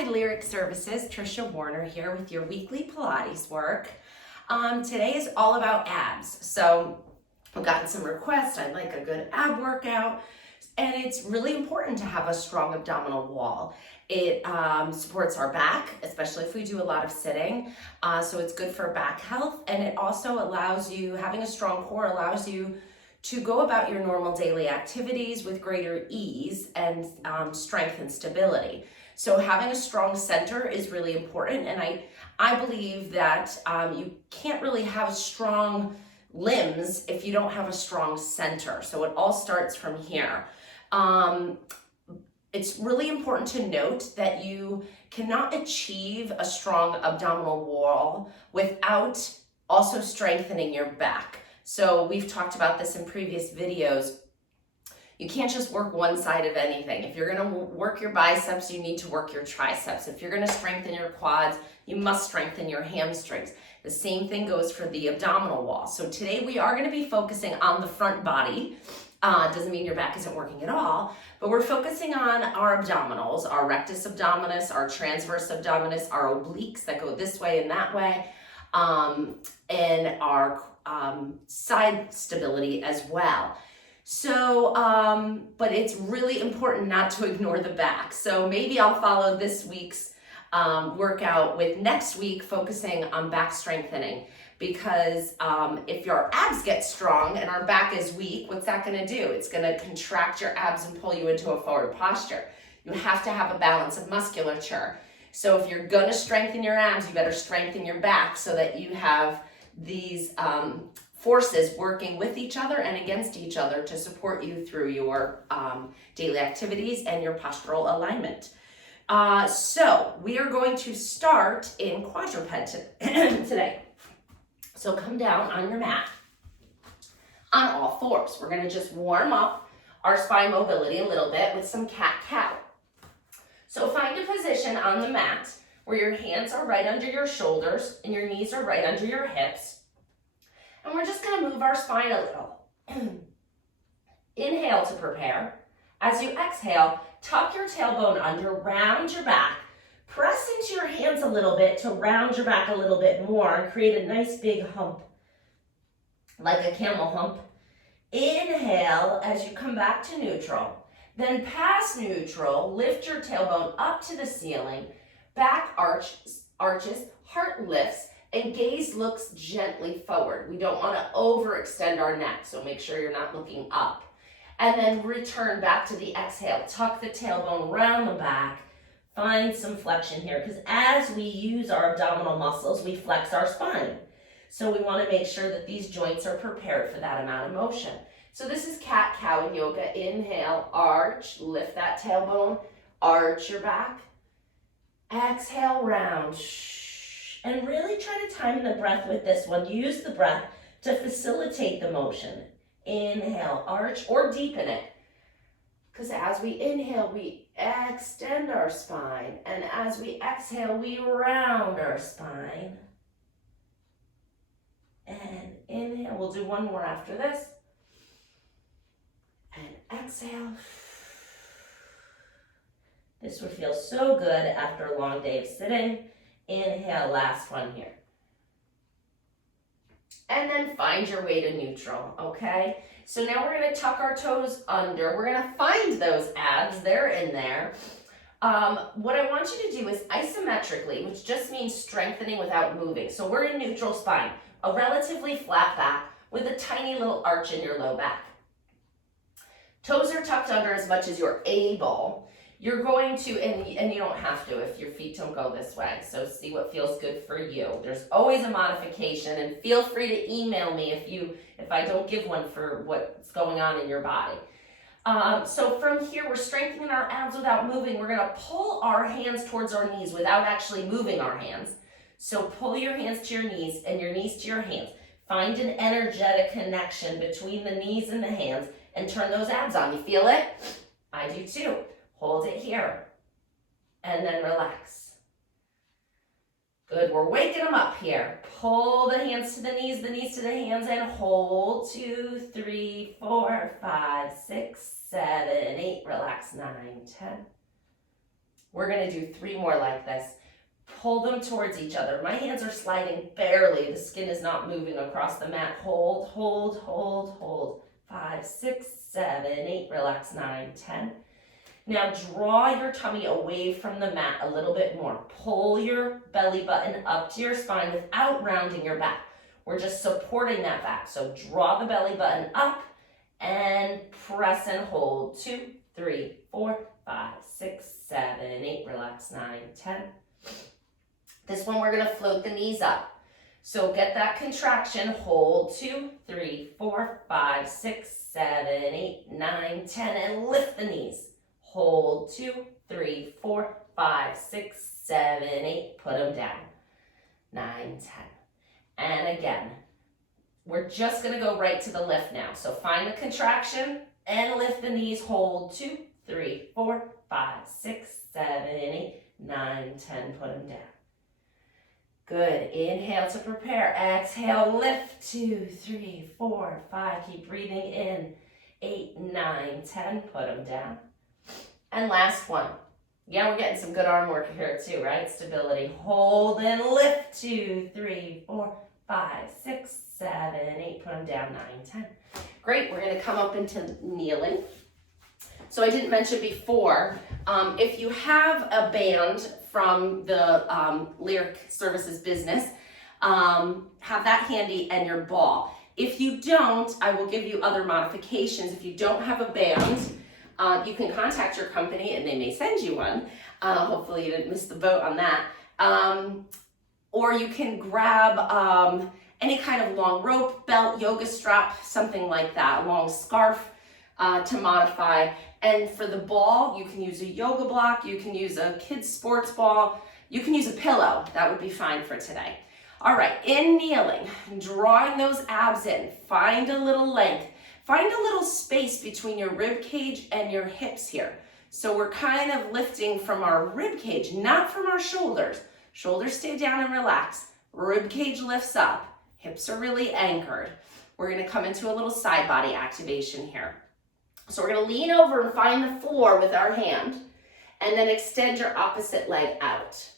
Hi, Lyric Services. Trisha Warner here with your weekly Pilates work. Today is all about abs. So I've gotten some requests. I'd like a good ab workout. And it's really important to have a strong abdominal wall. It supports our back, especially if we do a lot of sitting. So it's good for back health. And it also allows you, having a strong core allows you to go about your normal daily activities with greater ease and strength and stability. So having a strong center is really important, and I believe that you can't really have strong limbs if you don't have a strong center. So it all starts from here. It's really important to note that you cannot achieve a strong abdominal wall without also strengthening your back. So we've talked about this in previous videos. You can't just work one side of anything. If you're gonna work your biceps, you need to work your triceps. If you're gonna strengthen your quads, you must strengthen your hamstrings. The same thing goes for the abdominal wall. So today we are gonna be focusing on the front body. Doesn't mean your back isn't working at all, but we're focusing on our abdominals, our rectus abdominis, our transverse abdominis, our obliques that go this way and that way, and our side stability as well. So, but it's really important not to ignore the back. So maybe I'll follow this week's workout with next week focusing on back strengthening, because if your abs get strong and our back is weak, what's that gonna do? It's gonna contract your abs and pull you into a forward posture. You have to have a balance of musculature. So if you're gonna strengthen your abs, you better strengthen your back so that you have these forces working with each other and against each other to support you through your daily activities and your postural alignment. So we are going to start in quadruped today. So come down on your mat on all fours. We're going to just warm up our spine mobility a little bit with some cat-cow. So find a position on the mat where your hands are right under your shoulders and your knees are right under your hips. And we're just going to move our spine a little. Inhale to prepare. As you exhale, tuck your tailbone under, round your back. Press into your hands a little bit to round your back a little bit more and create a nice big hump, like a camel hump. Inhale as you come back to neutral. Then past neutral, lift your tailbone up to the ceiling. Back arches, heart lifts, and gaze looks gently forward. We don't want to overextend our neck, so make sure you're not looking up. And then return back to the exhale. Tuck the tailbone round the back. Find some flexion here, because as we use our abdominal muscles, we flex our spine. So we want to make sure that these joints are prepared for that amount of motion. So this is cat-cow in yoga. Inhale, arch, lift that tailbone, arch your back. Exhale, round. And really try to time the breath with this one. Use the breath to facilitate the motion. Inhale, arch, or deepen it. Because as we inhale, we extend our spine. And as we exhale, we round our spine. And inhale. We'll do one more after this. And exhale. This would feel so good after a long day of sitting. Inhale, last one here. And then find your way to neutral, okay? So now we're gonna tuck our toes under. We're gonna find those abs, they're in there. What I want you to do is isometrically, which just means strengthening without moving. So we're in neutral spine, a relatively flat back with a tiny little arch in your low back. Toes are tucked under as much as you're able. You're going to, and you don't have to if your feet don't go this way, so see what feels good for you. There's always a modification, and feel free to email me if I don't give one for what's going on in your body. So from here, we're strengthening our abs without moving. We're gonna pull our hands towards our knees without actually moving our hands. So pull your hands to your knees and your knees to your hands. Find an energetic connection between the knees and the hands and turn those abs on. You feel it? I do too. Hold it here, and then relax. Good, we're waking them up here. Pull the hands to the knees to the hands, and hold. 2, 3, 4, 5, 6, 7, 8. Relax. 9, 10. We're gonna do 3 more like this. Pull them towards each other. My hands are sliding barely. The skin is not moving across the mat. Hold, hold, hold, hold. 5, 6, 7, 8, relax, 9, 10. Now draw your tummy away from the mat a little bit more. Pull your belly button up to your spine without rounding your back. We're just supporting that back. So draw the belly button up and press and hold. 2, 3, 4, 5, 6, 7, 8, relax, 9, 10. This one we're gonna float the knees up. So get that contraction, hold 2, 3, 4, 5, 6, 7, 8, 9, 10, and lift the knees. Hold 2, 3, 4, 5, 6, 7, 8, put them down. 9, 10. And again, we're just gonna go right to the lift now. So find the contraction and lift the knees, hold 2, 3, 4, 5, 6, 7, 8, 9, 10, put them down. Good, inhale to prepare, exhale, lift, 2, 3, 4, 5, keep breathing in, 8, 9, 10, put them down. And last one. Yeah, we're getting some good arm work here too, right? Stability, hold and lift, 2, 3, 4, 5, 6, 7, 8, put them down, 9, 10. Great, we're gonna come up into kneeling. So I didn't mention before, if you have a band from the Lyric Services business, have that handy and your ball. If you don't, I will give you other modifications. If you don't have a band, you can contact your company and they may send you one. Hopefully you didn't miss the boat on that. Or you can grab any kind of long rope, belt, yoga strap, something like that, a long scarf to modify. And for the ball, you can use a yoga block, you can use a kid's sports ball, you can use a pillow. That would be fine for today. All right, in kneeling, drawing those abs in, find a little length. Find a little space between your rib cage and your hips here. So we're kind of lifting from our rib cage, not from our shoulders. Shoulders stay down and relax. Rib cage lifts up. Hips are really anchored. We're gonna come into a little side body activation here. So we're gonna lean over and find the floor with our hand and then extend your opposite leg out.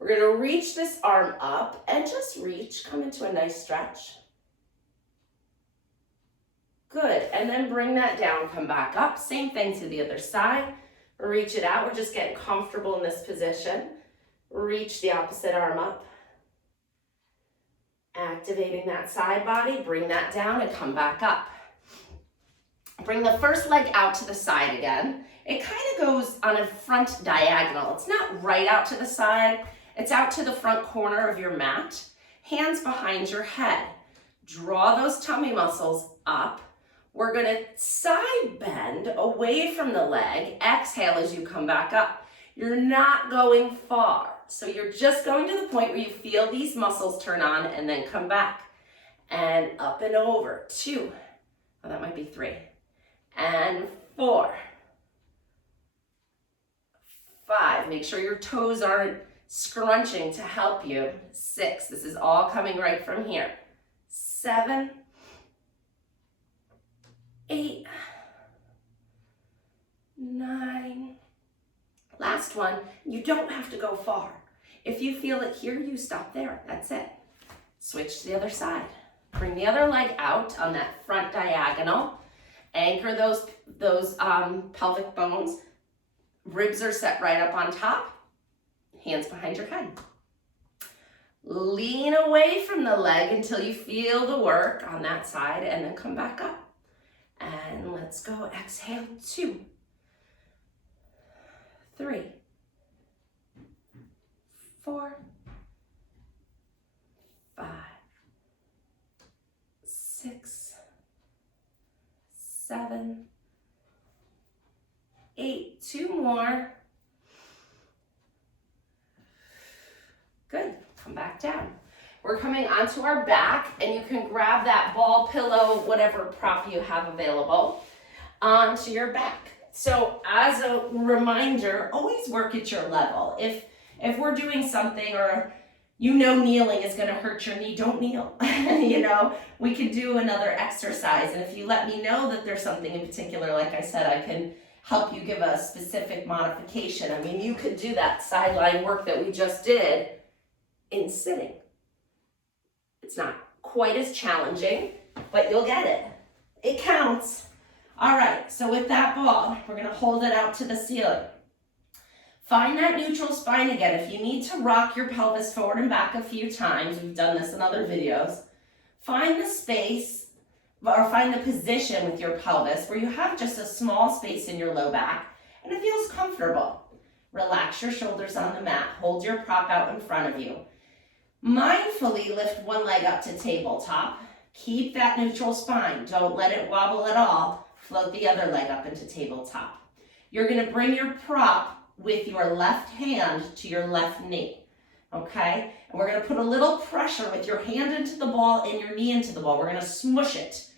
We're gonna reach this arm up and just reach, come into a nice stretch. Good, and then bring that down, come back up. Same thing to the other side. Reach it out, we're just getting comfortable in this position. Reach the opposite arm up. Activating that side body, bring that down and come back up. Bring the first leg out to the side again. It kind of goes on a front diagonal. It's not right out to the side, it's out to the front corner of your mat. Hands behind your head. Draw those tummy muscles up. We're gonna side bend away from the leg. Exhale as you come back up. You're not going far. So you're just going to the point where you feel these muscles turn on and then come back. And up and over. 2. Oh, that might be 3. And 4. 5. Make sure your toes aren't scrunching to help you. 6. This is all coming right from here. 7. 8. 9. Last one, you don't have to go far. If you feel it here, you stop there. That's it. Switch to the other side. Bring the other leg out on that front diagonal. Anchor those pelvic bones. Ribs are set right up on top. Hands behind your head. Lean away from the leg until you feel the work on that side and then come back up. And let's go. Exhale, 2, 3, 4, 5, 6, 7, 8. 2 more. Good. Come back down. We're coming onto our back, and you can grab that ball, pillow, whatever prop you have available, onto your back. So as a reminder, always work at your level. If we're doing something or you know kneeling is going to hurt your knee, don't kneel. You know, we could do another exercise. And if you let me know that there's something in particular, like I said, I can help you give a specific modification. I mean, you could do that sideline work that we just did in sitting. It's not quite as challenging, but you'll get it. It counts. All right, so with that ball, we're gonna hold it out to the ceiling. Find that neutral spine again. If you need to rock your pelvis forward and back a few times, we've done this in other videos, find the space or find the position with your pelvis where you have just a small space in your low back and it feels comfortable. Relax your shoulders on the mat. Hold your prop out in front of you. Mindfully lift one leg up to tabletop. Keep that neutral spine. Don't let it wobble at all. Float the other leg up into tabletop. You're going to bring your prop with your left hand to your left knee. Okay? And we're going to put a little pressure with your hand into the ball and your knee into the ball. We're going to smush it.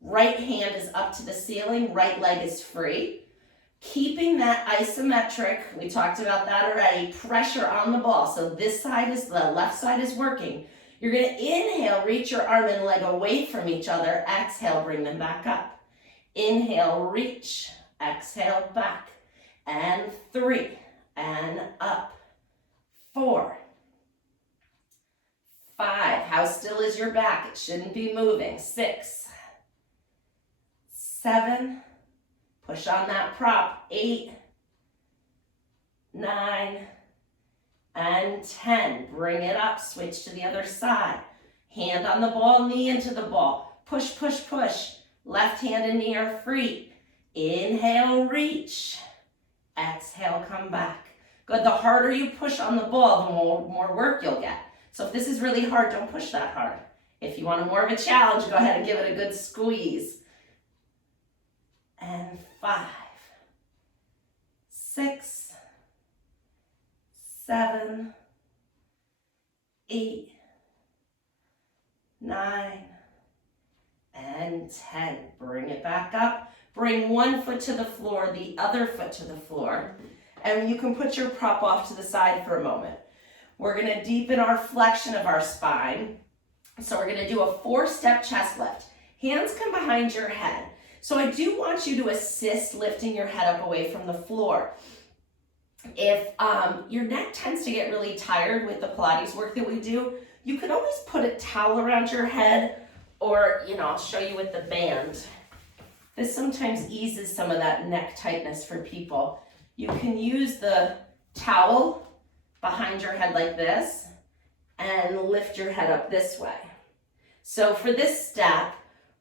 Right hand is up to the ceiling, right leg is free. Keeping that isometric, we talked about that already, pressure on the ball. So this side is, the left side is working. You're going to inhale, reach your arm and leg away from each other. Exhale, bring them back up. Inhale, reach. Exhale, back. And 3. And up. 4. 5. How still is your back? It shouldn't be moving. 6. 7, push on that prop, 8, 9, and 10. Bring it up, switch to the other side. Hand on the ball, knee into the ball. Push, push, push. Left hand and knee are free. Inhale, reach. Exhale, come back. Good, the harder you push on the ball, the more work you'll get. So if this is really hard, don't push that hard. If you want more of a challenge, go ahead and give it a good squeeze. And 5, 6, 7, 8, 9, and 10. Bring it back up. Bring one foot to the floor, the other foot to the floor. And you can put your prop off to the side for a moment. We're going to deepen our flexion of our spine. So we're going to do a 4-step chest lift. Hands come behind your head. So I do want you to assist lifting your head up away from the floor. If your neck tends to get really tired with the Pilates work that we do, you could always put a towel around your head or, I'll show you with the band. This sometimes eases some of that neck tightness for people. You can use the towel behind your head like this and lift your head up this way. So for this step,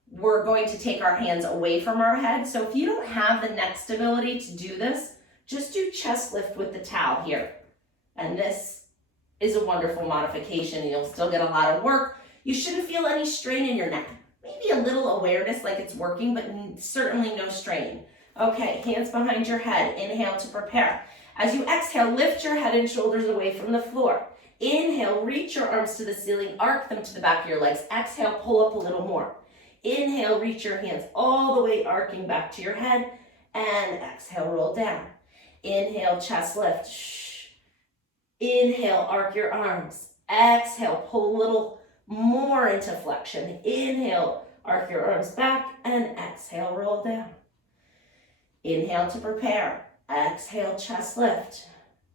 we're going to take our hands away from our head. So if you don't have the neck stability to do this, just do chest lift with the towel here. And this is a wonderful modification and you'll still get a lot of work. You shouldn't feel any strain in your neck. Maybe a little awareness like it's working, but certainly no strain. Okay, hands behind your head. Inhale to prepare. As you exhale, lift your head and shoulders away from the floor. Inhale, reach your arms to the ceiling, arc them to the back of your legs. Exhale, pull up a little more. Inhale, reach your hands all the way arcing back to your head, and exhale, roll down. Inhale, chest lift. Shh. Inhale, arc your arms. Exhale, pull a little more into flexion. Inhale, arc your arms back, and exhale, roll down. Inhale to prepare. Exhale, chest lift.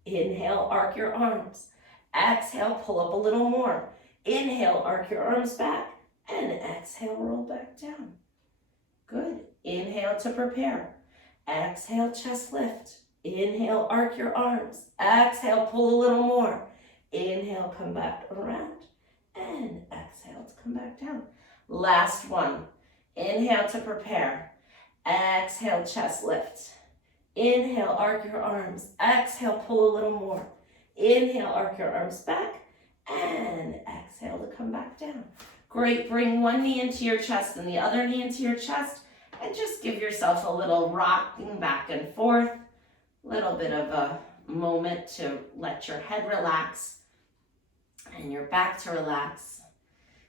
Inhale, arc your arms. Exhale, pull up a little more. Inhale, arc your arms back. And exhale, roll back down. Good. Inhale to prepare. Exhale, chest lift. Inhale, arc your arms. Exhale, pull a little more. Inhale, come back around. And exhale to come back down. Last one. Inhale to prepare. Exhale, chest lift. Inhale, arc your arms. Exhale, pull a little more. Inhale, arc your arms back. And exhale to come back down. Great, bring one knee into your chest and the other knee into your chest and just give yourself a little rocking back and forth, a little bit of a moment to let your head relax and your back to relax.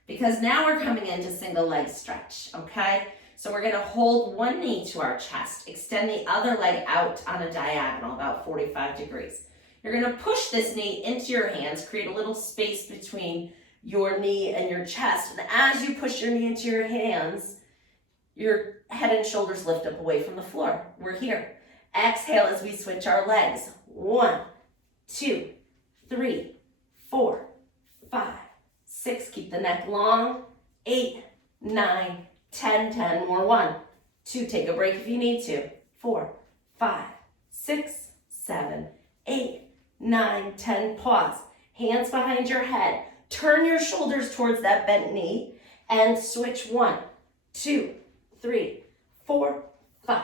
Because now we're coming into single leg stretch, okay? So we're gonna hold one knee to our chest, extend the other leg out on a diagonal, about 45 degrees. You're gonna push this knee into your hands, create a little space between your knee and your chest. And as you push your knee into your hands, your head and shoulders lift up away from the floor. We're here. Exhale as we switch our legs. 1, 2, 3, 4, 5, 6. Keep the neck long. 8, 9, 10. 10 more. 1, 2. Take a break if you need to. 4, 5, 6, 7, 8, 9, 10. Pause. Hands behind your head. Turn your shoulders towards that bent knee and switch. 1, 2, 3, 4, 5,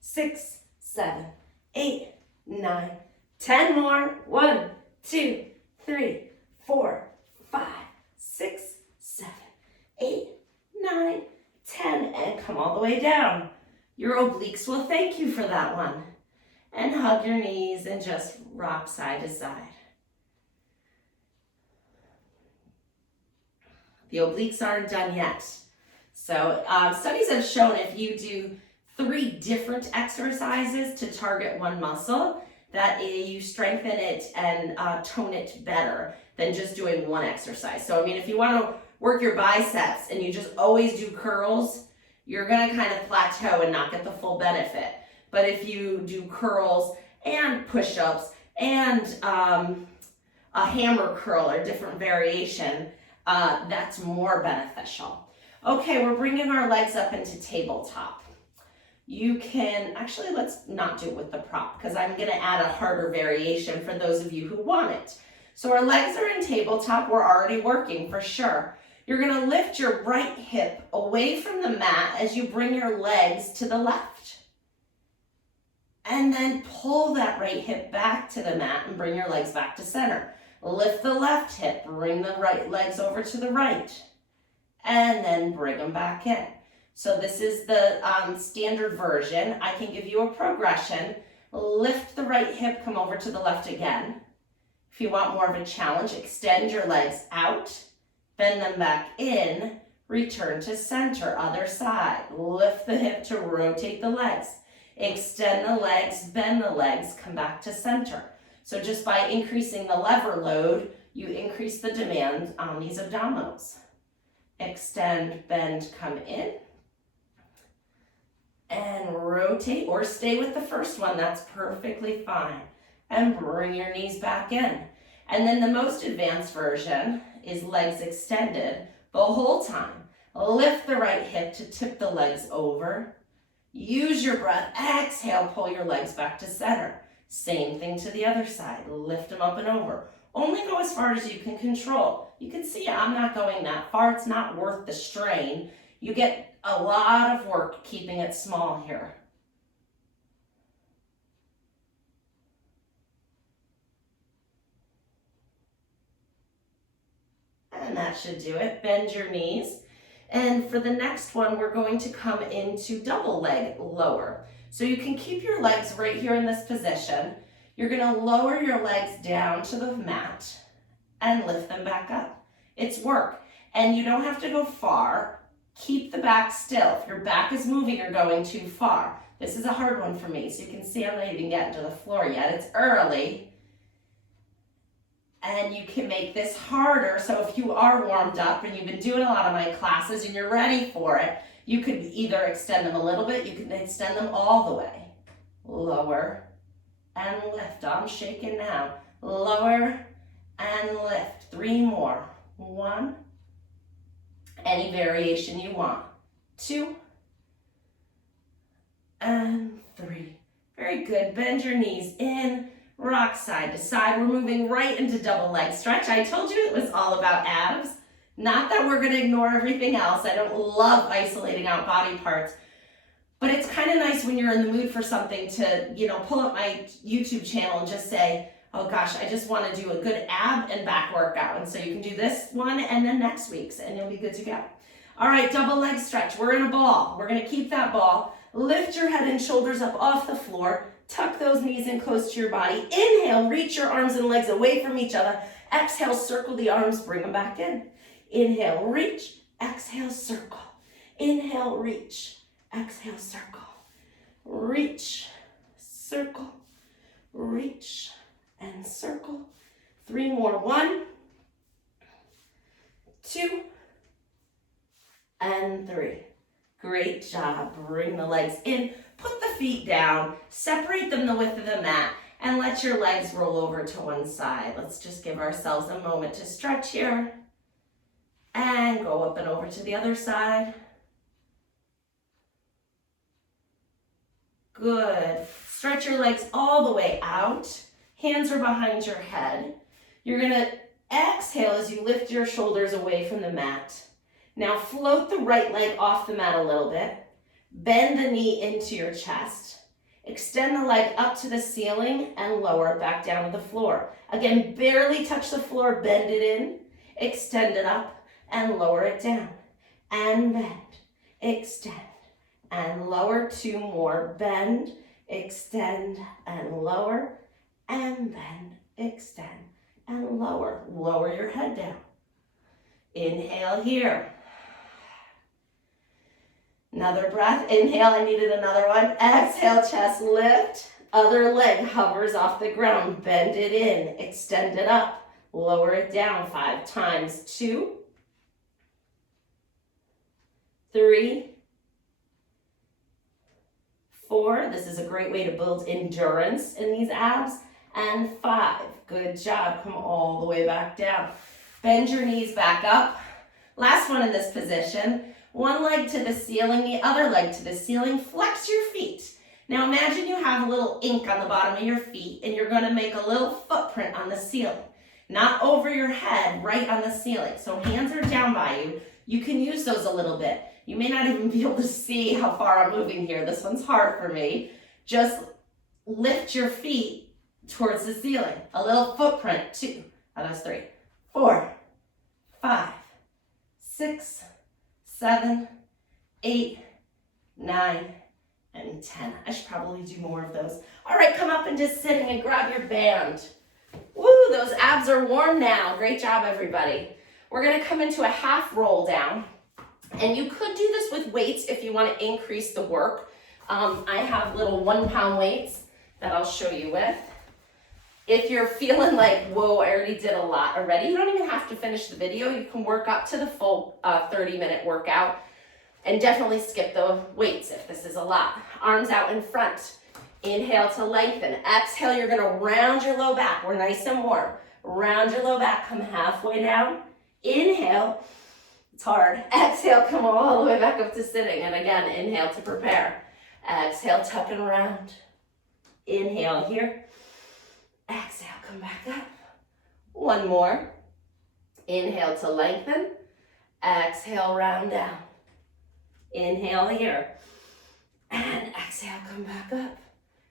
6, 7, 8, 9, 10 more. 1, 2, 3, 4, 5, 6, 7, 8, 9, 10. And come all the way down. Your obliques will thank you for that one. And hug your knees and just rock side to side. The obliques aren't done yet. So studies have shown if you do 3 different exercises to target one muscle, that you strengthen it and tone it better than just doing one exercise. So I mean, if you want to work your biceps and you just always do curls, you're going to kind of plateau and not get the full benefit. But if you do curls and push-ups and a hammer curl or different variation, that's more beneficial. Okay, we're bringing our legs up into tabletop. You can, actually let's not do it with the prop because I'm going to add a harder variation for those of you who want it. So our legs are in tabletop, we're already working for sure. You're going to lift your right hip away from the mat as you bring your legs to the left. And then pull that right hip back to the mat and bring your legs back to center. Lift the left hip, bring the right legs over to the right, and then bring them back in. So this is the standard version. I can give you a progression. Lift the right hip, come over to the left again. If you want more of a challenge, extend your legs out, bend them back in, return to center, other side. Lift the hip to rotate the legs. Extend the legs, bend the legs, come back to center. So just by increasing the lever load, you increase the demand on these abdominals. Extend, bend, come in. And rotate or stay with the first one, that's perfectly fine. And bring your knees back in. And then the most advanced version is legs extended the whole time. Lift the right hip to tip the legs over. Use your breath, exhale, pull your legs back to center. Same thing to the other side, lift them up and over. Only go as far as you can control. You can see I'm not going that far, it's not worth the strain. You get a lot of work keeping it small here. And that should do it. Bend your knees. And for the next one, we're going to come into double leg lower. So you can keep your legs right here in this position. You're going to lower your legs down to the mat and lift them back up. It's work. And you don't have to go far. Keep the back still. If your back is moving, you're going too far. This is a hard one for me. So you can see I'm not even getting to the floor yet. It's early. And you can make this harder. So if you are warmed up and you've been doing a lot of my classes and you're ready for it, you could either extend them a little bit, you can extend them all the way. Lower and lift. I'm shaking now. Lower and lift. 3 more. 1. Any variation you want. 2. And 3. Very good. Bend your knees in. Rock side to side. We're moving right into double leg stretch. I told you it was all about abs. Not that we're going to ignore everything else. I don't love isolating out body parts. But it's kind of nice when you're in the mood for something to, pull up my YouTube channel and just say, oh gosh, I just want to do a good ab and back workout. And so you can do this one and then next week's and you'll be good to go. All right, double leg stretch. We're in a ball. We're going to keep that ball. Lift your head and shoulders up off the floor. Tuck those knees in close to your body. Inhale, reach your arms and legs away from each other. Exhale, circle the arms, bring them back in. Inhale, reach. Exhale, circle. Inhale, reach. Exhale, circle. Reach, circle, reach, and circle. 3 more. 1, 2, and 3. Great job. Bring the legs in. Put the feet down, separate them the width of the mat, and let your legs roll over to one side. Let's just give ourselves a moment to stretch here. And go up and over to the other side. Good. Stretch your legs all the way out. Hands are behind your head. You're going to exhale as you lift your shoulders away from the mat. Now float the right leg off the mat a little bit. Bend the knee into your chest. Extend the leg up to the ceiling and lower it back down to the floor. Again, barely touch the floor, bend it in, extend it up, and lower it down. And bend, extend, and lower. 2 more. Bend, extend, and lower, and bend, extend, and lower. Lower your head down. Inhale here. Another breath. Inhale, I needed another one. Exhale, chest lift. Other leg hovers off the ground. Bend it in, extend it up, lower it down 5 times. 2, 3, 4. This is a great way to build endurance in these abs. And 5. Good job. Come all the way back down. Bend your knees back up. Last one in this position. One leg to the ceiling, the other leg to the ceiling. Flex your feet. Now imagine you have a little ink on the bottom of your feet and you're going to make a little footprint on the ceiling. Not over your head, right on the ceiling. So hands are down by you. You can use those a little bit. You may not even be able to see how far I'm moving here. This one's hard for me. Just lift your feet towards the ceiling. A little footprint. 2, that's 3, 4, 5, 6, 7, 8, 9, and 10. I should probably do more of those. All right, come up into sitting and grab your band. Woo, those abs are warm now. Great job, everybody. We're gonna come into a half roll down. And you could do this with weights if you want to increase the work. I have little 1-pound weights that I'll show you with. If you're feeling like, whoa, I already did a lot already, you don't even have to finish the video. You can work up to the full 30-minute workout and definitely skip the weights if this is a lot. Arms out in front. Inhale to lengthen. Exhale, you're going to round your low back. We're nice and warm. Round your low back. Come halfway down. Inhale. It's hard. Exhale, come all the way back up to sitting. And again, inhale to prepare. Exhale, tuck and round. Inhale here. Exhale, come back up. One more. Inhale to lengthen. Exhale, round down. Inhale here. And exhale, come back up.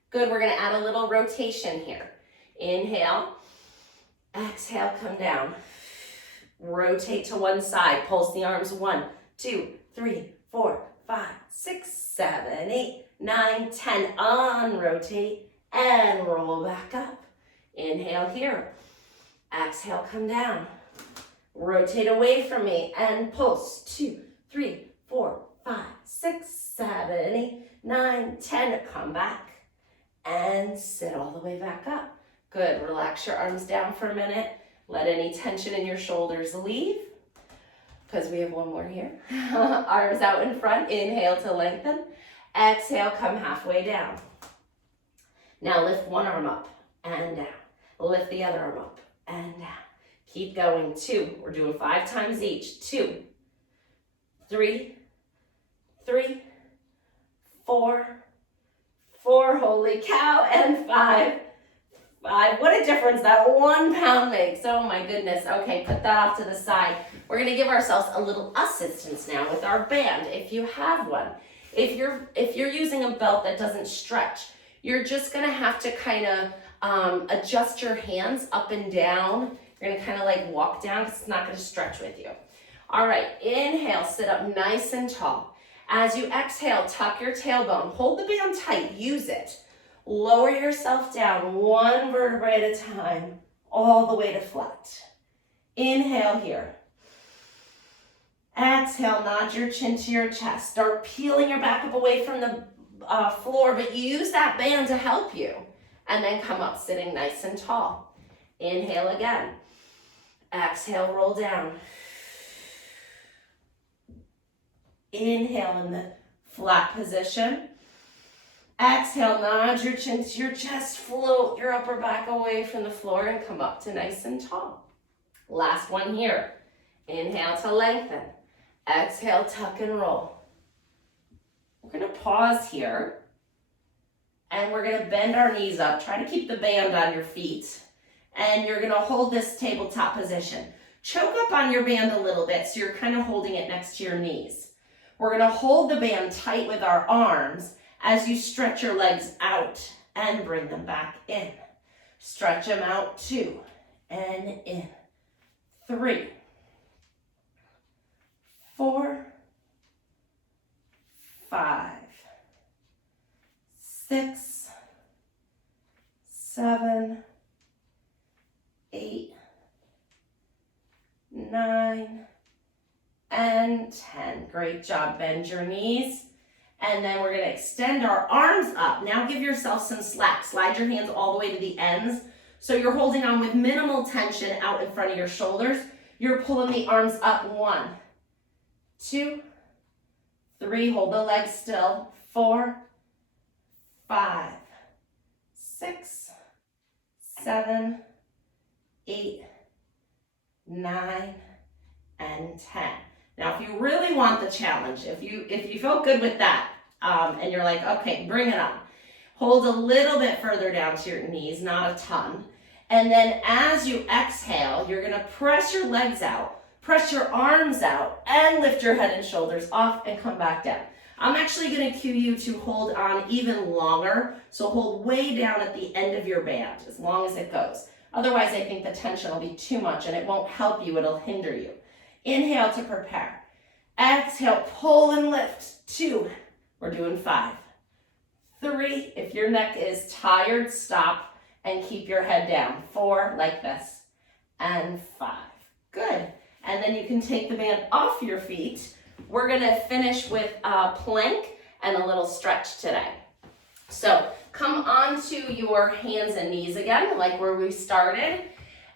Good, we're gonna add a little rotation here. Inhale. Exhale, come down. Rotate to one side. Pulse the arms. 1, 2, 3, 4, 5, 6, 7, 8, 9, 10. Unrotate and roll back up. Inhale here. Exhale, come down. Rotate away from me and pulse. 2, 3, 4, 5, 6, 7, 8, 9, 10. Come back and sit all the way back up. Good. Relax your arms down for a minute. Let any tension in your shoulders leave, because we have one more here. Arms out in front. Inhale to lengthen. Exhale, come halfway down. Now lift one arm up and down. Lift the other arm up and down. Keep going. 2. We're doing 5 times each. 2, 3, 3, 4, 4. Holy cow. And 5. 5. What a difference that 1 pound makes. Oh my goodness. Okay, put that off to the side. We're going to give ourselves a little assistance now with our band, if you have one. If you're using a belt that doesn't stretch, you're just going to have to kind of adjust your hands up and down. You're going to kind of like walk down because it's not going to stretch with you. All right, inhale, sit up nice and tall. As you exhale, tuck your tailbone. Hold the band tight. Use it. Lower yourself down 1 vertebrae at a time, all the way to flat. Inhale here. Exhale, nod your chin to your chest. Start peeling your back up away from the floor, but use that band to help you. And then come up sitting nice and tall. Inhale again. Exhale, roll down. Inhale in the flat position. Exhale, nod your chin to your chest, float your upper back away from the floor and come up to nice and tall. Last one here. Inhale to lengthen. Exhale, tuck and roll. We're gonna pause here and we're gonna bend our knees up. Try to keep the band on your feet. And you're gonna hold this tabletop position. Choke up on your band a little bit so you're kind of holding it next to your knees. We're gonna hold the band tight with our arms as you stretch your legs out and bring them back in. Stretch them out, 2 and in. 3, 4, 5, 6, 7, 8, 9, and 10. Great job. Bend your knees. And then we're going to extend our arms up. Now give yourself some slack. Slide your hands all the way to the ends. So you're holding on with minimal tension out in front of your shoulders. You're pulling the arms up. 1, 2, 3. Hold the legs still. 4, 5, 6, 7, 8, 9, and 10. Now, if you really want the challenge, if you feel good with that, and you're like, okay, bring it on. Hold a little bit further down to your knees, not a ton. And then as you exhale, you're gonna press your legs out, press your arms out, and lift your head and shoulders off and come back down. I'm actually gonna cue you to hold on even longer, so hold way down at the end of your band, as long as it goes. Otherwise, I think the tension will be too much and it won't help you, it'll hinder you. Inhale to prepare. Exhale, pull and lift. 2, we're doing 5. 3, if your neck is tired, stop and keep your head down. 4, like this, and 5. Good. And then you can take the band off your feet. We're gonna finish with a plank and a little stretch today. So come onto your hands and knees again, like where we started.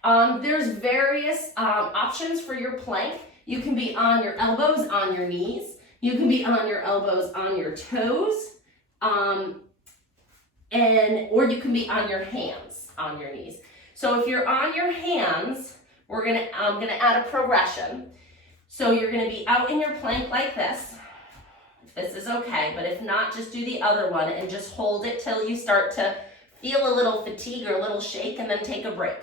There's various options for your plank. You can be on your elbows, on your knees. You can be on your elbows, on your toes. Or you can be on your hands, on your knees. So if you're on your hands, I'm gonna add a progression. So you're gonna be out in your plank like this. If this is okay, but if not, just do the other one and just hold it till you start to feel a little fatigue or a little shake and then take a break.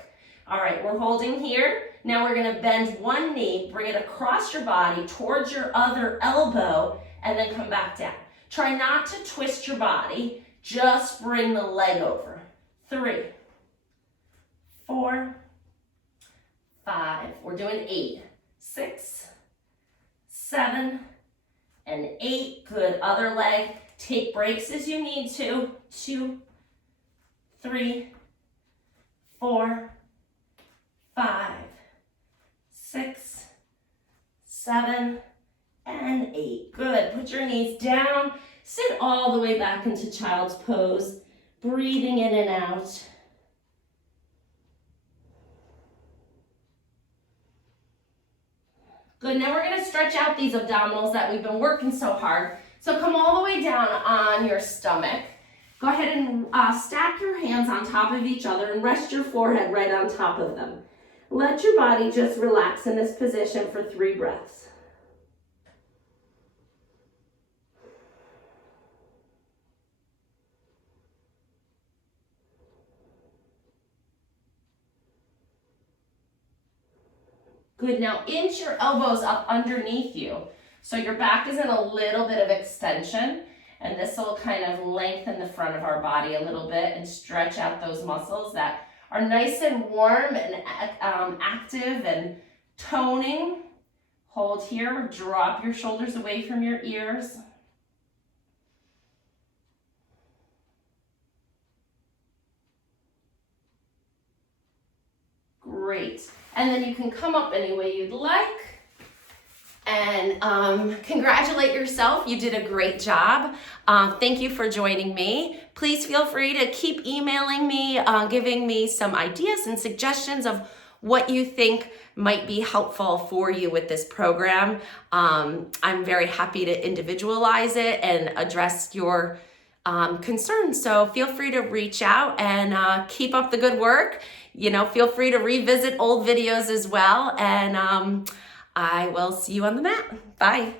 All right, we're holding here. Now we're gonna bend one knee, bring it across your body towards your other elbow, and then come back down. Try not to twist your body, just bring the leg over. 3, 4, 5, we're doing 8, 6, 7, and 8. Good, other leg. Take breaks as you need to. 2, 3, 4, 5, 6, 7, and 8. Good. Put your knees down. Sit all the way back into child's pose. Breathing in and out. Good. Now we're going to stretch out these abdominals that we've been working so hard. So come all the way down on your stomach. Go ahead and stack your hands on top of each other and rest your forehead right on top of them. Let your body just relax in this position for 3 breaths. Good, now inch your elbows up underneath you. So your back is in a little bit of extension, and this will kind of lengthen the front of our body a little bit and stretch out those muscles that are nice and warm and active and toning. Hold here, drop your shoulders away from your ears. Great. And then you can come up any way you'd like and congratulate yourself. You did a great job. Thank you for joining me. Please feel free to keep emailing me, giving me some ideas and suggestions of what you think might be helpful for you with this program. I'm very happy to individualize it and address your concerns. So feel free to reach out and keep up the good work. Feel free to revisit old videos as well. And I will see you on the mat. Bye.